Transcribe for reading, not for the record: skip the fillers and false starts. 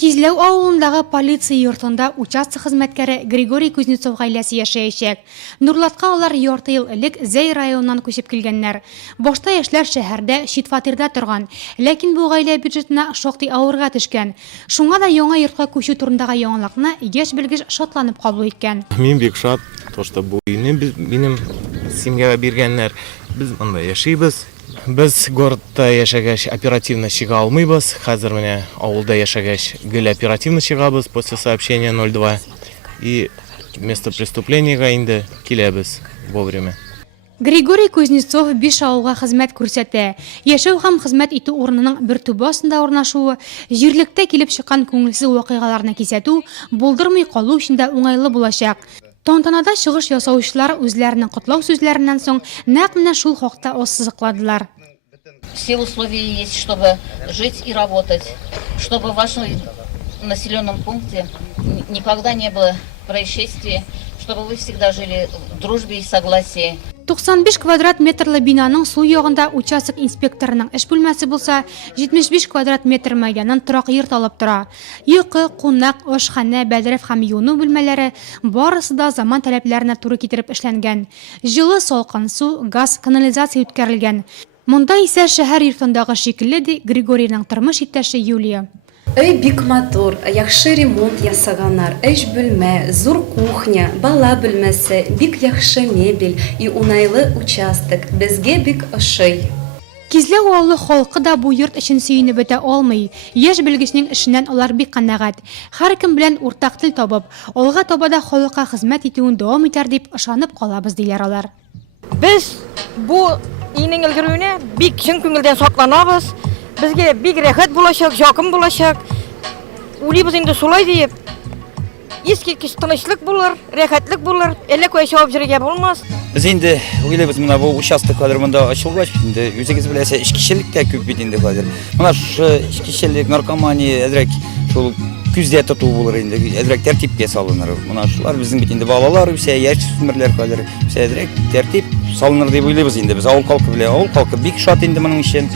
Кизләү авылындагы полиция йортында участок хезмәткәре Григорий Кузнецов гаиләсе яшәячәк. Нурлатка алар ярты ел элек Зәй районыннан күчеп килгәннәр. Башта яшьләр шәһәрдә, чит фатирда торган, ләкин бу гаилә бюджетына шактый авырга төшкән. Шуңа да яңа йортка күчү турындагы яңалыкны яшь белгеч шатланып кабул иткән. Мин бик шат, то что бу үйне минем семьяга биргәннәр. Без монда яшибез. Без городта яшәгәч оперативно чыга алмыйбыз. Хәзер менә авылда яшәгәч гел оперативно чыгабыз после сообщения 02. И место преступлениега инде киләбез вовремя. Григорий Кузнецов 5 авылга хезмәт күрсәтә. Яшәү һәм хезмәт итү урынының бер төбе астында урнашуы, җирлектә килеп чыккан күңелсез вакыйгаларны кисәтү, булдырмый калу өчен дә уңайлы булачак. Тантанада чыгыш ясаучылар үзләренең котлау сүзләреннән соң нәкъ менә шул хакта ассызыкладылар. Все условия есть, чтобы жить и работать, чтобы в вашем населенном пункте никогда не было происшествий, чтобы вы всегда жили в дружбе и согласии. 95 квадрат метрлы бинаның сул ягында участок инспекторының эш бүлмәсе булса, 75 квадрат метр мәйданын торак йорт алып тора. Йокы, кунак, ашхана, бәдрәф һәм юыну бүлмәләре барысы да заман таләпләренә туры китереп эшләнгән. Җылы, салкын су, газ, канализация үткәрелгән. Монда исә шәһәр йортындагы шикелле ди Григорийның тормыш иптәше Юлия. Өй бик матур, яхшы ремонт ясаганнар, эш бүлмә, зур кухня, бала бүлмәсе, бик яхшы мебель и уңайлы участок. Безгә бик ошый. Кизләү авылы халкы да бу йорт өчен сөенеп бетә алмый. Яшь белгечнең эшеннән алар бик канәгать. Һәркем белән уртак тел табып, алга таба да халыкка хезмәт итүен дәвам итәр дип ышанып калабыз диләр алар. Biz bu iyinin ilgirüğüne bik çın küngülden saklanabız. Bizge bik rehat bulaşak, jakım bulaşak. Ulibız indi sulay deyip. Eski kiş tınışlık bulur, rehatlık bulur. Elle koya şahap jirege bulmaz. Biz indi uylabız mına bu участок kadar mında açılgaç. Indi yüzegiz bilese iş kişilik de köp bit indi kadar. Mına şu iş kişilik, narkomani, edrek şol küzde tutu bulur indi. Edrek tertipke salınır. Mına şular bizim bit indi balalar, bir şey yaş süsmürler kadar. Bir şey edrek tertip salınır diye uylabız indi. Biz avul kalkı bile, avul kalkı bik şat indi mının işin.